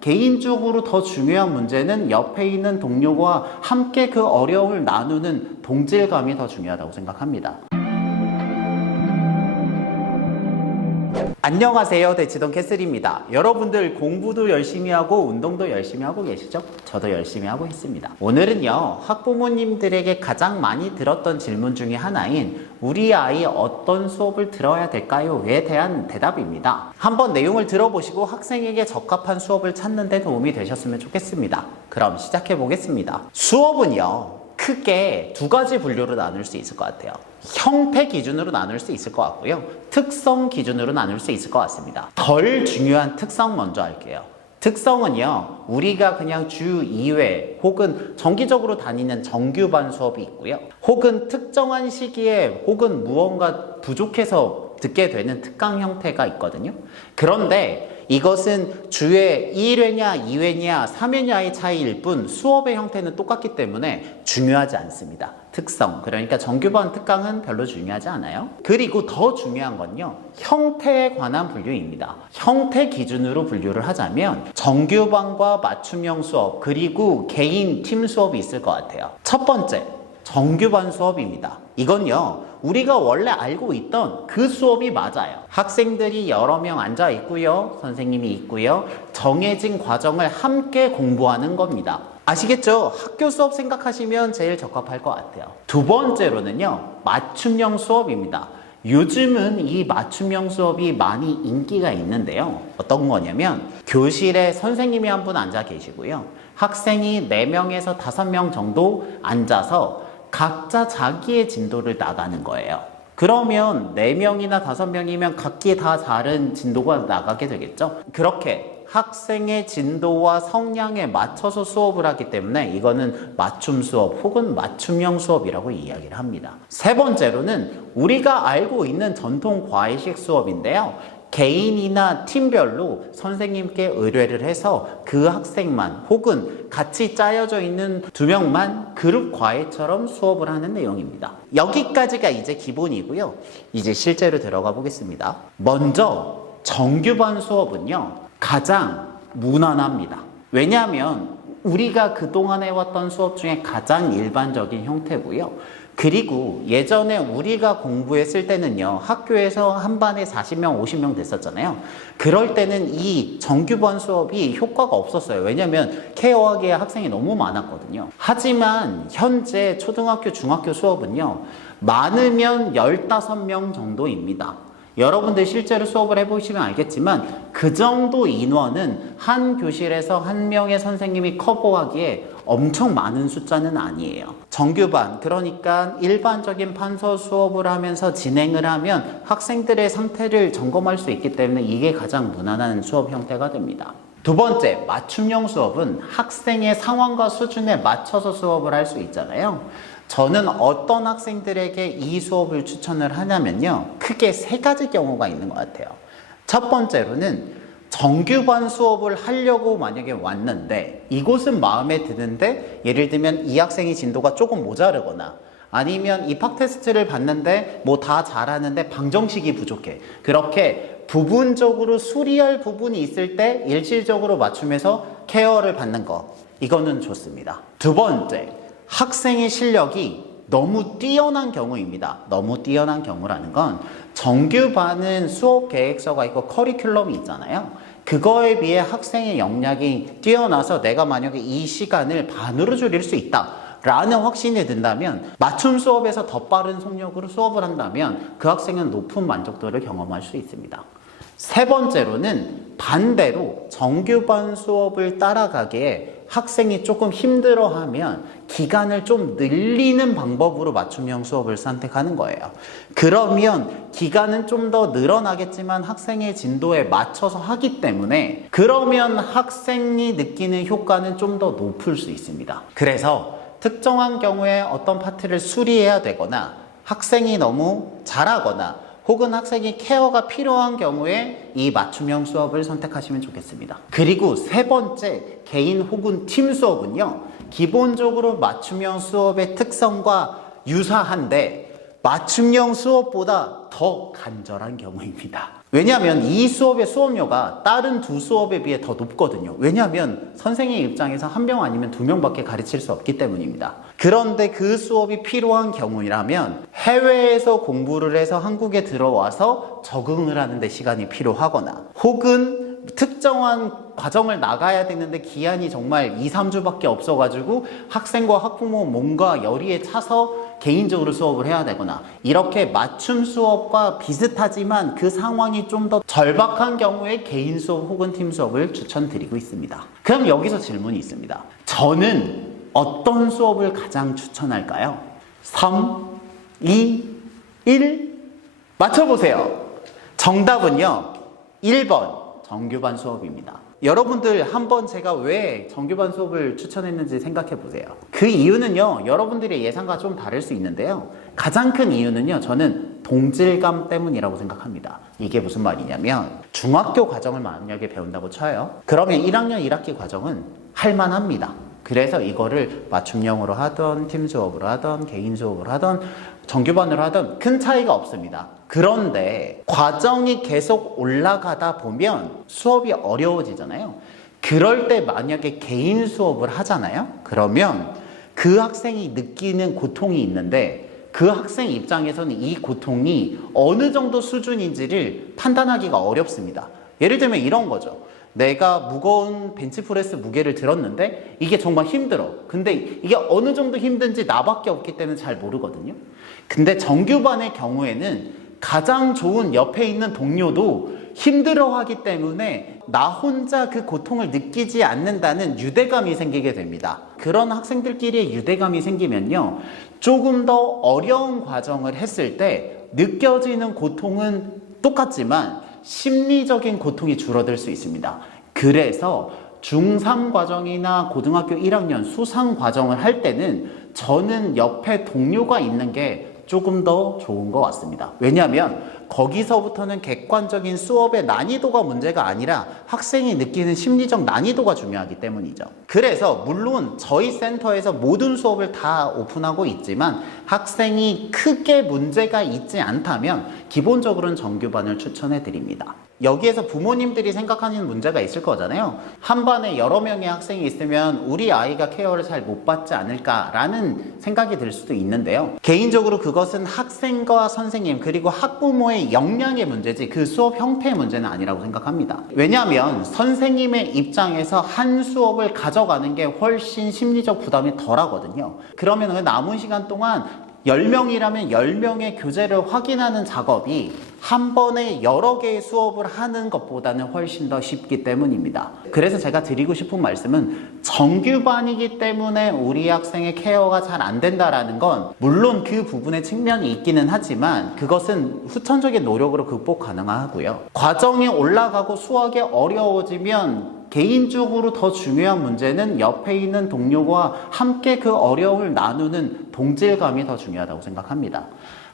개인적으로 더 중요한 문제는 옆에 있는 동료와 함께 그 어려움을 나누는 동질감이 더 중요하다고 생각합니다. 안녕하세요, 대치동 캐슬입니다. 여러분들 공부도 열심히 하고 운동도 열심히 하고 계시죠? 저도 열심히 하고 있습니다. 오늘은요, 학부모님들에게 가장 많이 들었던 질문 중에 하나인 우리 아이 어떤 수업을 들어야 될까요?에 대한 대답입니다. 한번 내용을 들어보시고 학생에게 적합한 수업을 찾는 데 도움이 되셨으면 좋겠습니다. 그럼 시작해 보겠습니다. 수업은요, 크게 두 가지 분류로 나눌 수 있을 것 같아요. 형태 기준으로 나눌 수 있을 것 같고요. 특성 기준으로 나눌 수 있을 것 같습니다. 덜 중요한 특성 먼저 할게요. 특성은요, 우리가 그냥 주 2회 혹은 정기적으로 다니는 정규반 수업이 있고요. 혹은 특정한 시기에 혹은 무언가 부족해서 듣게 되는 특강 형태가 있거든요. 그런데 이것은 주에 1회냐 2회냐 3회냐의 차이일 뿐 수업의 형태는 똑같기 때문에 중요하지 않습니다. 특성, 그러니까 정규반 특강은 별로 중요하지 않아요. 그리고 더 중요한 건요, 형태에 관한 분류입니다. 형태 기준으로 분류를 하자면 정규반과 맞춤형 수업 그리고 개인 팀 수업이 있을 것 같아요. 첫 번째, 정규반 수업입니다. 이건요, 우리가 원래 알고 있던 그 수업이 맞아요. 학생들이 여러 명 앉아 있고요, 선생님이 있고요, 정해진 과정을 함께 공부하는 겁니다. 아시겠죠? 학교 수업 생각하시면 제일 적합할 것 같아요. 두 번째로는요, 맞춤형 수업입니다. 요즘은 이 맞춤형 수업이 많이 인기가 있는데요. 어떤 거냐면 교실에 선생님이 한 분 앉아 계시고요, 학생이 4명에서 5명 정도 앉아서 각자 자기의 진도를 나가는 거예요. 그러면 4명이나 5명이면 각기 다 다른 진도가 나가게 되겠죠? 그렇게 학생의 진도와 성향에 맞춰서 수업을 하기 때문에 이거는 맞춤 수업 혹은 맞춤형 수업이라고 이야기를 합니다. 세 번째로는 우리가 알고 있는 전통 과외식 수업인데요. 개인이나 팀별로 선생님께 의뢰를 해서 그 학생만 혹은 같이 짜여져 있는 2명만 그룹 과외처럼 수업을 하는 내용입니다. 여기까지가 이제 기본이고요. 이제 실제로 들어가 보겠습니다. 먼저 정규반 수업은요, 가장 무난합니다. 왜냐하면 우리가 그동안 해왔던 수업 중에 가장 일반적인 형태고요. 그리고 예전에 우리가 공부했을 때는요, 학교에서 한 반에 40명, 50명 됐었잖아요. 그럴 때는 이 정규반 수업이 효과가 없었어요. 왜냐면 케어하기에 학생이 너무 많았거든요. 하지만 현재 초등학교, 중학교 수업은요, 많으면 15명 정도입니다. 여러분들 실제로 수업을 해보시면 알겠지만 그 정도 인원은 한 교실에서 한 명의 선생님이 커버하기에 엄청 많은 숫자는 아니에요. 정규반, 그러니까 일반적인 판서 수업을 하면서 진행을 하면 학생들의 상태를 점검할 수 있기 때문에 이게 가장 무난한 수업 형태가 됩니다. 두 번째, 맞춤형 수업은 학생의 상황과 수준에 맞춰서 수업을 할 수 있잖아요. 저는 어떤 학생들에게 이 수업을 추천을 하냐면요, 크게 3가지 경우가 있는 것 같아요. 첫 번째로는 정규반 수업을 하려고 만약에 왔는데 이곳은 마음에 드는데, 예를 들면 이 학생이 진도가 조금 모자르거나 아니면 입학 테스트를 봤는데 뭐 다 잘하는데 방정식이 부족해. 그렇게 부분적으로 수리할 부분이 있을 때 일시적으로 맞춤해서 케어를 받는 거, 이거는 좋습니다. 두 번째, 학생의 실력이 너무 뛰어난 경우입니다. 너무 뛰어난 경우라는 건 정규반은 수업 계획서가 있고 커리큘럼이 있잖아요. 그거에 비해 학생의 역량이 뛰어나서 내가 만약에 이 시간을 반으로 줄일 수 있다 라는 확신이 든다면, 맞춤 수업에서 더 빠른 속력으로 수업을 한다면 그 학생은 높은 만족도를 경험할 수 있습니다. 세 번째로는 반대로 정규반 수업을 따라가기에 학생이 조금 힘들어하면 기간을 좀 늘리는 방법으로 맞춤형 수업을 선택하는 거예요. 그러면 기간은 좀 더 늘어나겠지만 학생의 진도에 맞춰서 하기 때문에 그러면 학생이 느끼는 효과는 좀 더 높을 수 있습니다. 그래서 특정한 경우에 어떤 파트를 수리해야 되거나 학생이 너무 잘하거나 혹은 학생이 케어가 필요한 경우에 이 맞춤형 수업을 선택하시면 좋겠습니다. 그리고 세 번째, 개인 혹은 팀 수업은요, 기본적으로 맞춤형 수업의 특성과 유사한데 맞춤형 수업보다 더 간절한 경우입니다. 왜냐하면 이 수업의 수업료가 다른 두 수업에 비해 더 높거든요. 왜냐하면 선생님 입장에서 한 명 아니면 두 명밖에 가르칠 수 없기 때문입니다. 그런데 그 수업이 필요한 경우라면 해외에서 공부를 해서 한국에 들어와서 적응을 하는데 시간이 필요하거나 혹은 특정한 과정을 나가야 되는데 기한이 정말 2, 3주밖에 없어가지고 학생과 학부모 몸과 열의에 차서 개인적으로 수업을 해야 되거나 이렇게 맞춤 수업과 비슷하지만 그 상황이 좀 더 절박한 경우에 개인 수업 혹은 팀 수업을 추천드리고 있습니다. 그럼 여기서 질문이 있습니다. 저는 어떤 수업을 가장 추천할까요? 3, 2, 1 맞춰보세요. 정답은요 1번 정규반 수업입니다. 여러분들 한번 제가 왜 정규반 수업을 추천했는지 생각해 보세요. 그 이유는요 여러분들의 예상과 좀 다를 수 있는데요 가장 큰 이유는요 저는 동질감 때문이라고 생각합니다. 이게 무슨 말이냐면 중학교 과정을 만약에 배운다고 쳐요. 그러면 1학년 1학기 과정은 할만합니다. 그래서 이거를 맞춤형으로 하던 팀 수업으로 하던 개인 수업으로 하던 정규반으로 하던 큰 차이가 없습니다. 그런데 과정이 계속 올라가다 보면 수업이 어려워지잖아요. 그럴 때 만약에 개인 수업을 하잖아요. 그러면 그 학생이 느끼는 고통이 있는데 그 학생 입장에서는 이 고통이 어느 정도 수준인지를 판단하기가 어렵습니다. 예를 들면 이런 거죠. 내가 무거운 벤치프레스 무게를 들었는데 이게 정말 힘들어. 근데 이게 어느 정도 힘든지 나밖에 없기 때문에 잘 모르거든요. 근데 정규반의 경우에는 가장 좋은 옆에 있는 동료도 힘들어하기 때문에 나 혼자 그 고통을 느끼지 않는다는 유대감이 생기게 됩니다. 그런 학생들끼리의 유대감이 생기면요 조금 더 어려운 과정을 했을 때 느껴지는 고통은 똑같지만 심리적인 고통이 줄어들 수 있습니다. 그래서 중3 과정이나 고등학교 1학년 수상 과정을 할 때는 저는 옆에 동료가 있는 게 조금 더 좋은 것 같습니다. 왜냐하면 거기서부터는 객관적인 수업의 난이도가 문제가 아니라 학생이 느끼는 심리적 난이도가 중요하기 때문이죠. 그래서 물론 저희 센터에서 모든 수업을 다 오픈하고 있지만 학생이 크게 문제가 있지 않다면 기본적으로는 정규반을 추천해 드립니다. 여기에서 부모님들이 생각하는 문제가 있을 거잖아요. 한 반에 여러 명의 학생이 있으면 우리 아이가 케어를 잘 못 받지 않을까라는 생각이 들 수도 있는데요. 개인적으로 그것은 학생과 선생님 그리고 학부모의 역량의 문제지 그 수업 형태의 문제는 아니라고 생각합니다. 왜냐하면 선생님의 입장에서 한 수업을 가져가는 게 훨씬 심리적 부담이 덜하거든요. 그러면 그 남은 시간 동안 10명이라면 10명의 교재를 확인하는 작업이 한 번에 여러 개의 수업을 하는 것보다는 훨씬 더 쉽기 때문입니다. 그래서 제가 드리고 싶은 말씀은 정규반이기 때문에 우리 학생의 케어가 잘 안 된다라는 건 물론 그 부분의 측면이 있기는 하지만 그것은 후천적인 노력으로 극복 가능하고요. 과정이 올라가고 수학이 어려워지면 개인적으로 더 중요한 문제는 옆에 있는 동료와 함께 그 어려움을 나누는 동질감이 더 중요하다고 생각합니다.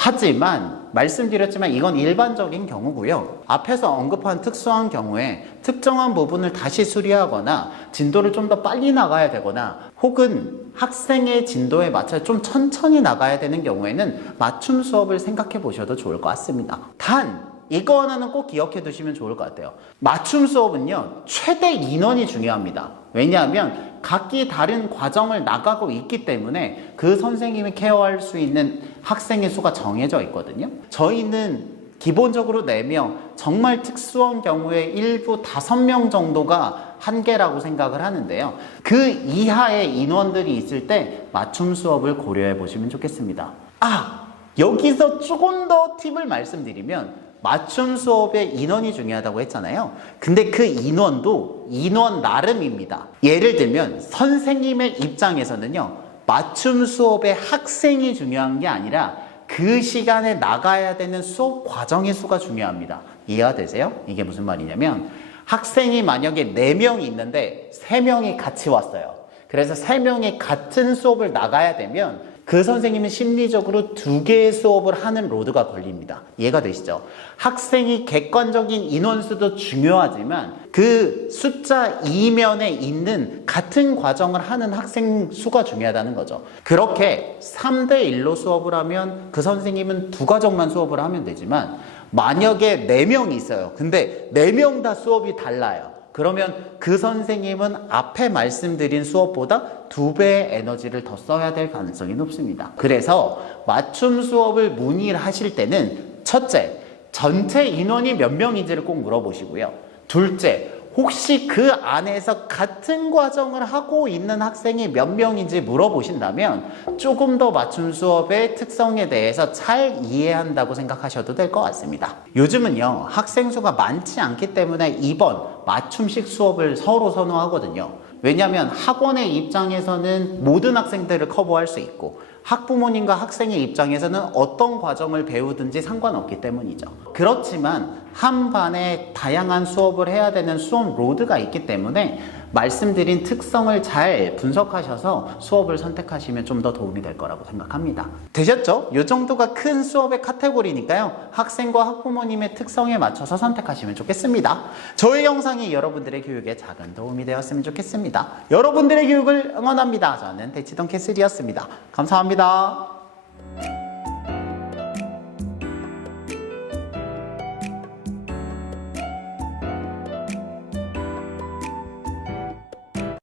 하지만 말씀드렸지만 이건 일반적인 경우고요. 앞에서 언급한 특수한 경우에 특정한 부분을 다시 수리하거나 진도를 좀 더 빨리 나가야 되거나 혹은 학생의 진도에 맞춰 좀 천천히 나가야 되는 경우에는 맞춤 수업을 생각해 보셔도 좋을 것 같습니다. 단 이거 하나는 꼭 기억해 두시면 좋을 것 같아요. 맞춤 수업은요 최대 인원이 중요합니다. 왜냐하면 각기 다른 과정을 나가고 있기 때문에 그 선생님이 케어할 수 있는 학생의 수가 정해져 있거든요. 저희는 기본적으로 4명, 정말 특수한 경우에 일부 5명 정도가 한계라고 생각을 하는데요. 그 이하의 인원들이 있을 때 맞춤 수업을 고려해 보시면 좋겠습니다. 여기서 조금 더 팁을 말씀드리면 맞춤 수업의 인원이 중요하다고 했잖아요. 근데 그 인원도 인원 나름입니다. 예를 들면 선생님의 입장에서는요. 맞춤 수업의 학생이 중요한 게 아니라 그 시간에 나가야 되는 수업 과정의 수가 중요합니다. 이해가 되세요? 이게 무슨 말이냐면 학생이 만약에 4명이 있는데 3명이 같이 왔어요. 그래서 3명이 같은 수업을 나가야 되면 그 선생님은 심리적으로 2개의 수업을 하는 로드가 걸립니다. 이해가 되시죠? 학생이 객관적인 인원수도 중요하지만 그 숫자 이면에 있는 같은 과정을 하는 학생 수가 중요하다는 거죠. 그렇게 3대1로 수업을 하면 그 선생님은 2과정만 수업을 하면 되지만 만약에 4명이 있어요. 근데 4명 다 수업이 달라요. 그러면 그 선생님은 앞에 말씀드린 수업보다 2배의 에너지를 더 써야 될 가능성이 높습니다. 그래서 맞춤 수업을 문의를 하실 때는 첫째, 전체 인원이 몇 명인지를 꼭 물어보시고요. 둘째, 혹시 그 안에서 같은 과정을 하고 있는 학생이 몇 명인지 물어보신다면 조금 더 맞춤 수업의 특성에 대해서 잘 이해한다고 생각하셔도 될 것 같습니다. 요즘은요, 학생 수가 많지 않기 때문에 이번 맞춤식 수업을 서로 선호하거든요. 왜냐하면 학원의 입장에서는 모든 학생들을 커버할 수 있고 학부모님과 학생의 입장에서는 어떤 과정을 배우든지 상관없기 때문이죠. 그렇지만 한 반에 다양한 수업을 해야 되는 수업 로드가 있기 때문에 말씀드린 특성을 잘 분석하셔서 수업을 선택하시면 좀 더 도움이 될 거라고 생각합니다. 되셨죠? 이 정도가 큰 수업의 카테고리니까요. 학생과 학부모님의 특성에 맞춰서 선택하시면 좋겠습니다. 저희 영상이 여러분들의 교육에 작은 도움이 되었으면 좋겠습니다. 여러분들의 교육을 응원합니다. 저는 대치동 캐슬이었습니다. 감사합니다.